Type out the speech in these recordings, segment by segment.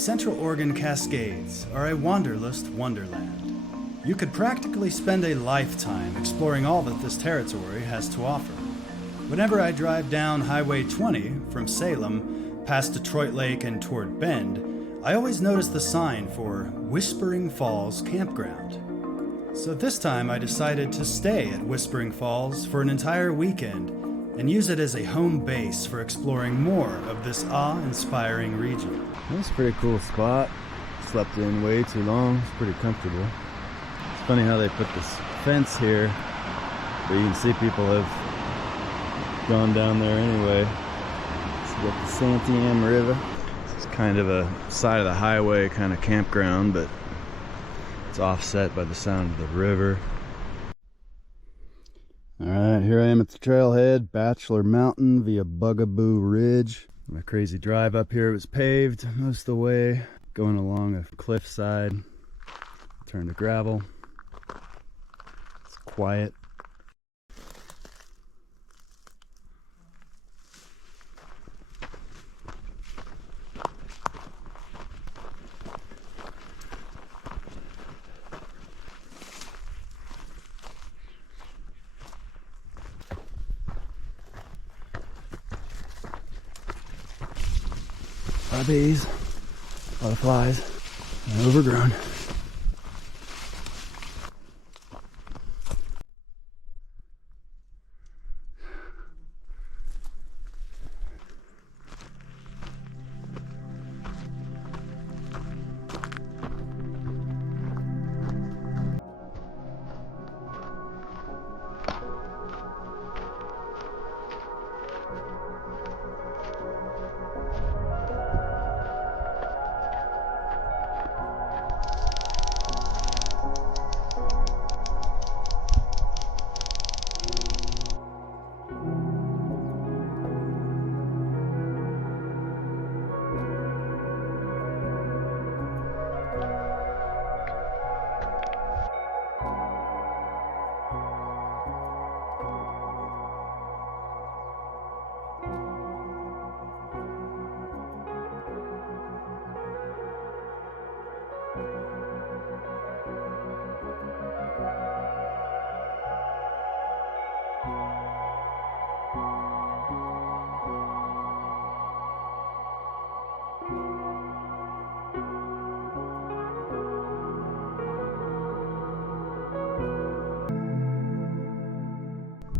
Central Oregon Cascades are a wanderlust wonderland. You could practically spend a lifetime exploring all that this territory has to offer. Whenever I drive down Highway 20 from Salem, past Detroit Lake and toward Bend, I always notice the sign for Whispering Falls Campground. So this time I decided to stay at Whispering Falls for an entire weekend and use it as a home base for exploring more of this awe-inspiring region. That's a pretty cool spot. Slept in way too long. It's pretty comfortable. It's funny how they put this fence here, but you can see people have gone down there anyway. So you got the Santiam River. It's kind of a side of the highway kind of campground, but it's offset by the sound of the river. Alright, here I am at the trailhead, Bachelor Mountain via Bugaboo Ridge. My crazy drive up here was paved most of the way, going along a cliffside. Turn to gravel. It's quiet. A lot of bees, a lot of flies, and overgrown.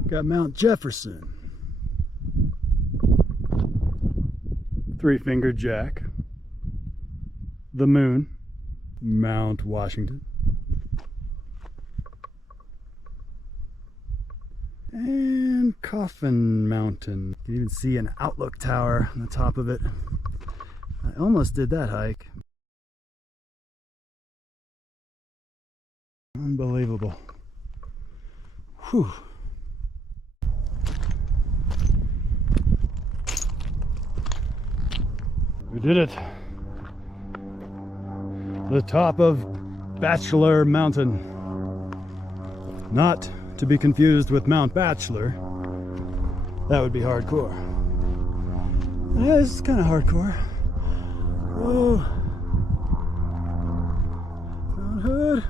Got Mount Jefferson, Three-Fingered Jack, the moon, Mount Washington, and Coffin Mountain. You can even see an outlook tower on the top of it. I almost did that hike. Unbelievable. Whew. We did it. The top of Bachelor Mountain. Not to be confused with Mount Bachelor. That would be hardcore. Yeah, this is kind of hardcore. Whoa. Mount Hood.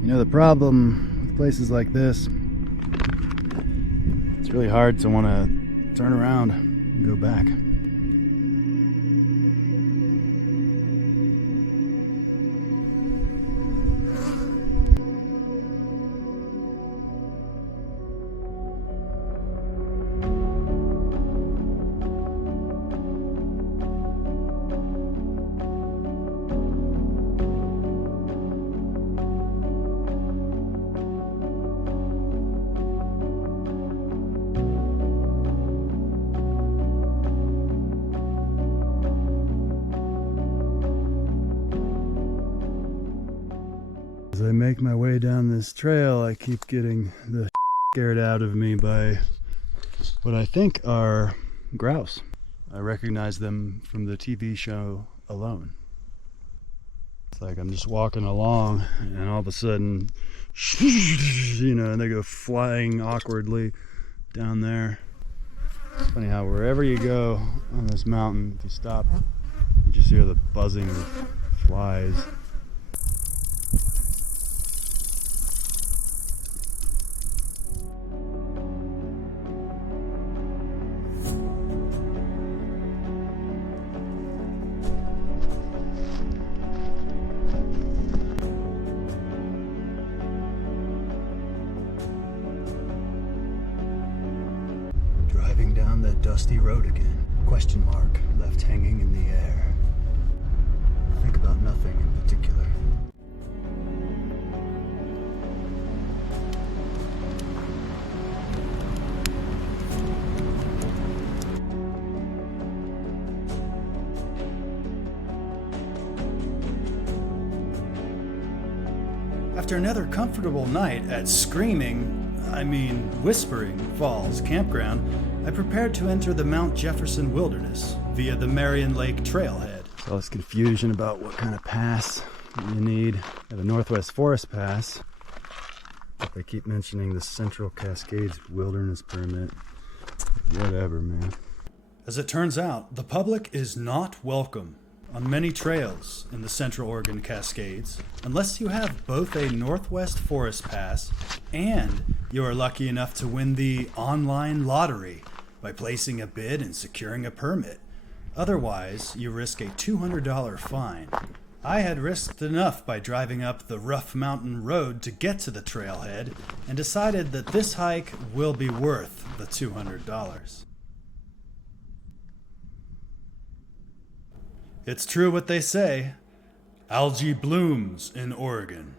You know, the problem with places like this, it's really hard to want to turn around and go back. As I make my way down this trail, I keep getting the scared out of me by what I think are grouse. I recognize them from the TV show Alone. It's like I'm just walking along and all of a sudden, you know, and they go flying awkwardly down there. It's funny how wherever you go on this mountain, if you stop, you just hear the buzzing of flies. Driving down that dusty road again. Question mark left hanging in the air. Think about nothing in particular. After another comfortable night at Whispering Falls Campground, I prepared to enter the Mount Jefferson Wilderness via the Marion Lake trailhead. All this confusion about what kind of pass you need. I have a Northwest Forest Pass. If I keep mentioning the Central Cascades Wilderness Permit, whatever, man. As it turns out, the public is not welcome on many trails in the Central Oregon Cascades unless you have both a Northwest Forest Pass and you are lucky enough to win the online lottery by placing a bid and securing a permit. Otherwise, you risk a $200 fine. I had risked enough by driving up the rough mountain road to get to the trailhead and decided that this hike will be worth the $200. It's true what they say. Algae blooms in Oregon.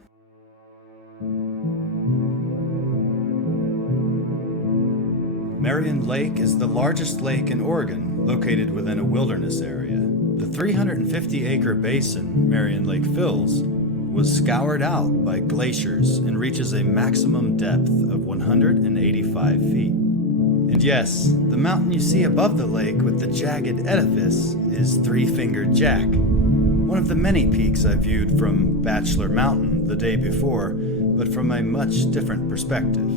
Marion Lake is the largest lake in Oregon, located within a wilderness area. The 350-acre basin Marion Lake fills was scoured out by glaciers and reaches a maximum depth of 185 feet. And yes, the mountain you see above the lake with the jagged edifice is Three-Fingered Jack, one of the many peaks I viewed from Bachelor Mountain the day before, but from a much different perspective.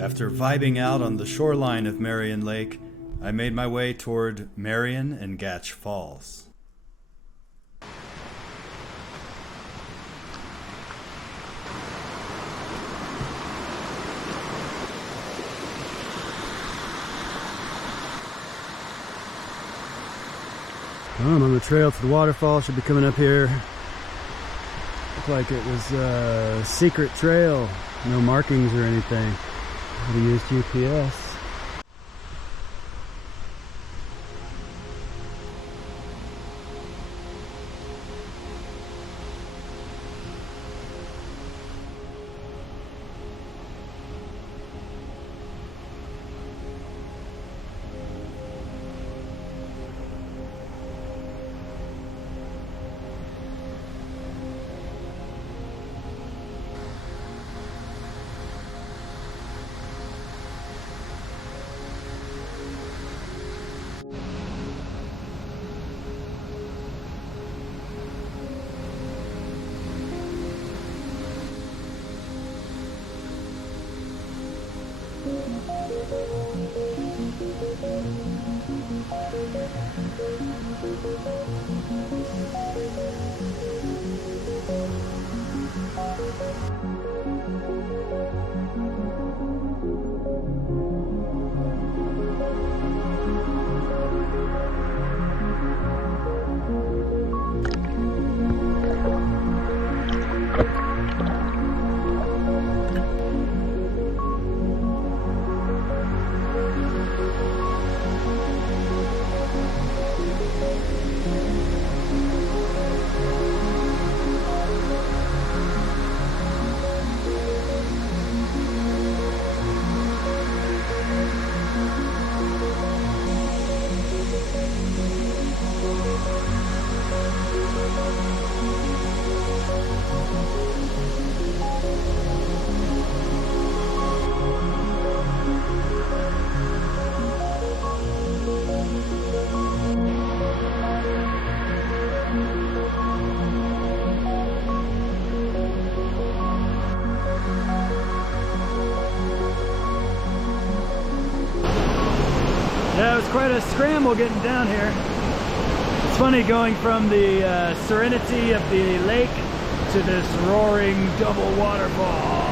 After vibing out on the shoreline of Marion Lake, I made my way toward Marion and Gatch Falls. I'm on the trail to the waterfall, should be coming up here. Looked like it was a secret trail, no markings or anything. Had to use GPS. Yeah, it was quite a scramble getting down here. It's funny going from the serenity of the lake to this roaring double waterfall.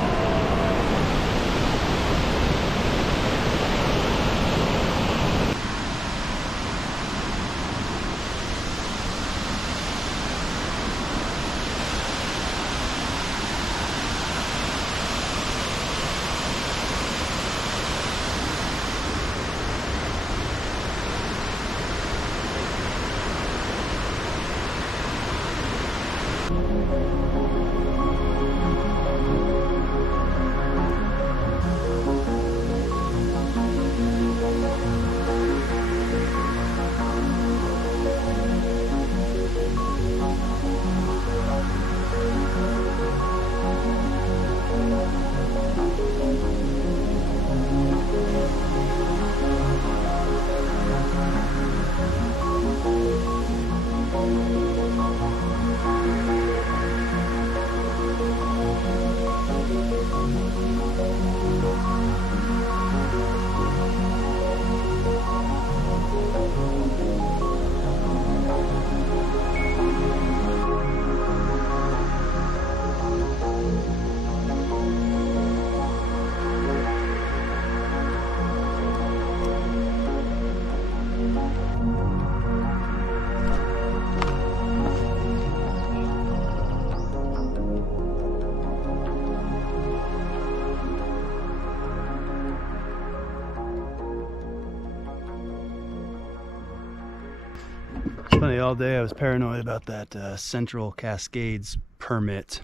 Funny, all day I was paranoid about that Central Cascades permit.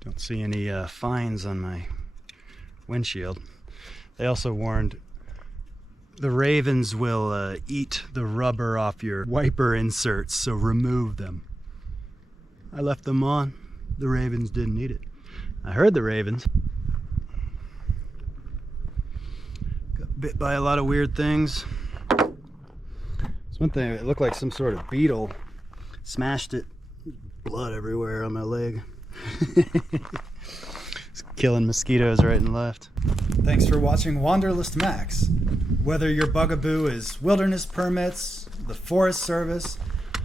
Don't see any fines on my windshield. They also warned the ravens will eat the rubber off your wiper inserts, so remove them. I left them on. The ravens didn't eat it. I heard the ravens. Got bit by a lot of weird things. It's one thing, it looked like some sort of beetle smashed it. Blood everywhere on my leg. It's killing mosquitoes right and left. Thanks for watching Wanderlust Max. Whether your bugaboo is wilderness permits, the Forest Service,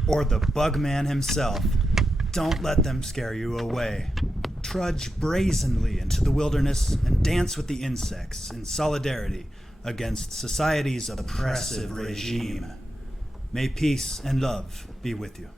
or the Bugman himself, don't let them scare you away. Trudge brazenly into the wilderness and dance with the insects in solidarity against society's oppressive regime. May peace and love be with you.